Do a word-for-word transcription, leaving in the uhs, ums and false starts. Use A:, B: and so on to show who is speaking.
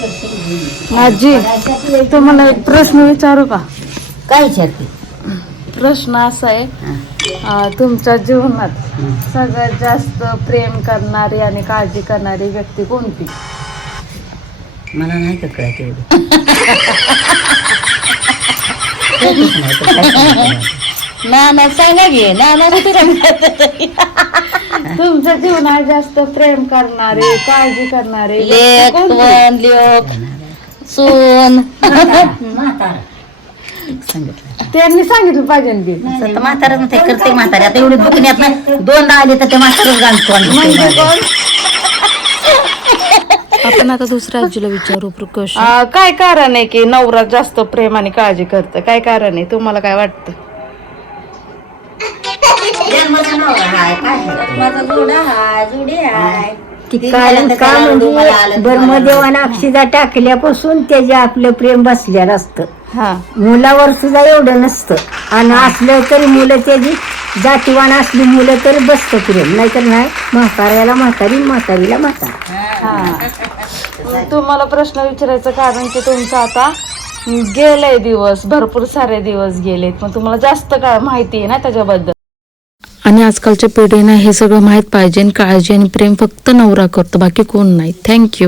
A: आजी तुम्हाला एक प्रश्न विचारू का?
B: काय विचारते?
A: प्रश्न असा आहे, अं, तुमच्या जीवनात सगळ्यात जास्त प्रेम करणारी आणि काळजी करणारी व्यक्ती कोणती?
B: मला नाही का कळत एवढं.
A: ना ना सांगा घे ना ना तुमच्या जीवनात जास्त प्रेम करणारे काळजी करणारे व्यक्ती कोणती?
B: सून म्हातारा सांगितलं.
A: त्यांनी सांगितलं पाहिजे ना की.
B: आता म्हातारा ते करते म्हातारे. आता एवढी दुखण्यात ना दोनदा आले तर ते म्हातारच
A: म्हणजे
B: घालतो.
A: कोण?
C: आपण आता दुसऱ्या आजीला विचारू प्रकाश.
A: अं, काय कारण आहे की नवरा जास्त प्रेम आणि काळजी करतं? काय कारण आहे, तुम्हाला काय वाटतं?
B: माझा जोडा हाय जोडी हाय.
D: कारण का म्हणजे ब्रह्मदेवानं अक्षिदा टाकल्यापासून त्याचे आपलं प्रेम बसलेलं असतं.
A: हा
D: मुलावर सुद्धा एवढं नसतं. आणि असलं तरी मुलं त्याची जातीवान असली मुलं तरी बसतं प्रेम, नाहीतर नाही. म्हाताऱ्याला म्हातारी, म्हातारीला म्हातारा.
A: हा तुम्हाला प्रश्न विचारायचं कारण की तुमचं आता गेले दिवस, भरपूर सारे दिवस गेलेत, मग तुम्हाला जास्त काय माहिती आहे ना त्याच्याबद्दल.
C: आणि आजकालच्या पिढीने हे सगळं माहीत पाहिजे. काळजी आणि प्रेम फक्त नवरा करतो, बाकी कोण नाही. थँक्यू.